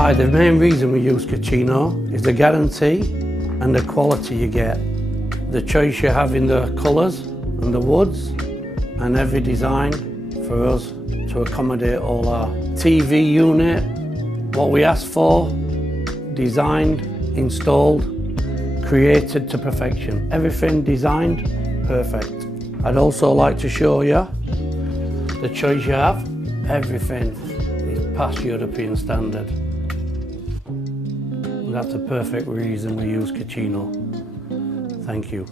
Hi, the main reason we use Kitchino is the guarantee and the quality you get. The choice you have in the colours and the woods and every design for us to accommodate all our TV unit, what we asked for, designed, installed, created to perfection. Everything designed, perfect. I'd also like to show you the choice you have. Everything is past European standard. And that's a perfect reason we use Kitchino. Thank you.